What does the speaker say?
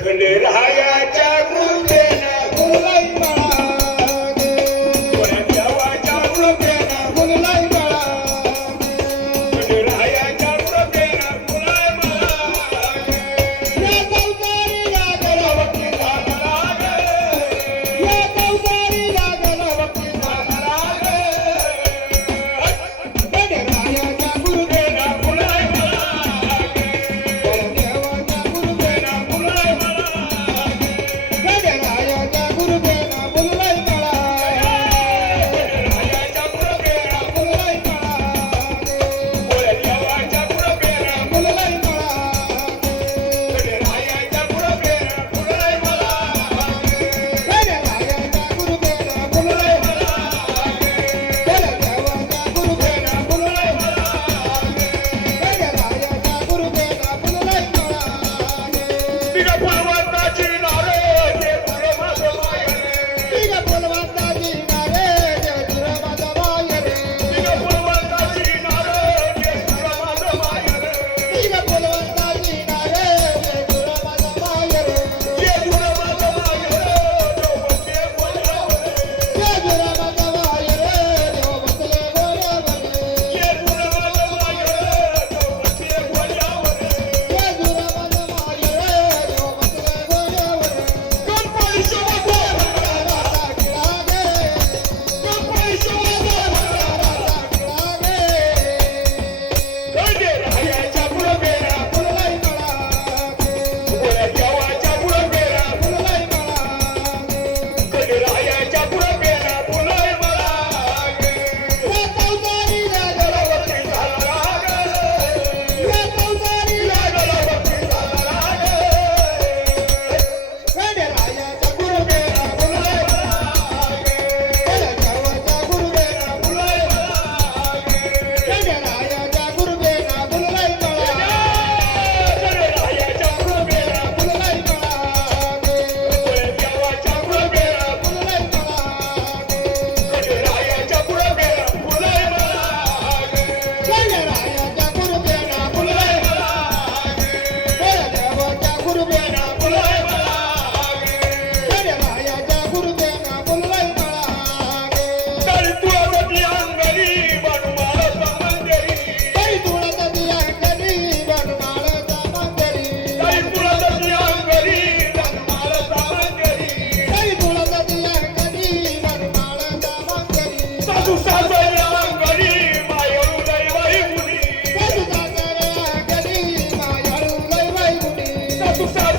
खंडरायाच्या कृपेनं फुललाई मळा गे. देवाच्या कृपेनं फुललाई मळा गे. खंडरायाच्या कृपेनं फुललाई मळा गे. या कौसारी लागला वक्ती झाला गे. या कौसारी लागला वक्ती झाला गे. खंडरायाच्या कृपेनं फुललाई मळा गे. देवाच्या कृपेनं फुललाई मळा गे. खंडरायाच्या कृपेनं फुललाई मळा गे. खंडरायाच्या कृपेनं फुललाई मळा गे. देवाच्या कृपेनं फुललाई मळा गे. खंडरायाच्या कृपेनं फुललाई मळा गे. खंडरायाच्या कृपेनं फुललाई मळा गे. देवाच्या कृपेनं फुललाई मळा गे. खंडरायाच्या कृपेनं फुललाई मळा गे. तिघ फुलवंताची नारे जे पुरमास मायरे. तिघ फुलवंताची नारे जे पुरमास मायरे. तिघ फुलवंताची नारे जे पुरमास मायरे. तिघ फुलवंताची नारे जे पुरमास मायरे. जे पुरमास मायरे देव बसले बोल्यावरे. जे पुरमास मायरे देव बसले बोल्यावरे. जे पुरमास मायरे देव बसले बोल्यावरे. जे पुरमास मायरे देव बसले बोल्यावरे. गणपती शोभा भंडाराचा टिळा गे. गणपती शोभा भंडाराचा टिळा गे. खंडरायाच्या कृपेनं फुललाई मळा गे. देवाच्या कृपेनं फुललाई मळा गे. खंडरायाच्या कृपेनं फुललाई मळा गे. या कौसारी लागला वक्ती झाला गे. या कौसारी लागला वक्ती झाला गे. खंडरायाच्या कृपेनं फुललाई मळा गे. देवाच्या कृपेनं फुललाई मळा गे. खंडरायाच्या कृपेनं फुललाई मळा गे. खंडरायाच्या कृपेनं फुललाई मळा गे. देवाच्या कृपेनं फुललाई मळा गे. खंडरायाच्या कृपेनं फुललाई मळा गे. खंडरायाच्या कृपेनं फुललाई मळा गे. देवाच्या कृपेनं फुललाई मळा गे. खंडरायाच्या कृपेनं फुललाई मळा गे. तरी तुळजाची अंगणी बनवाळचा मंदिरी. तरी तुळजाची अंगणी बनवाळचा मंदिरी. तरी तुळजाची अंगणी बनवाळचा मंदिरी. तरी तुळजाची अंगणी बनवाळचा मंदिरी. सासू सासरे अंगणी मायाळू दैवाई गुणी. सासू सासरे अंगणी मायाळू दैवाई गुणी. सासू सासरे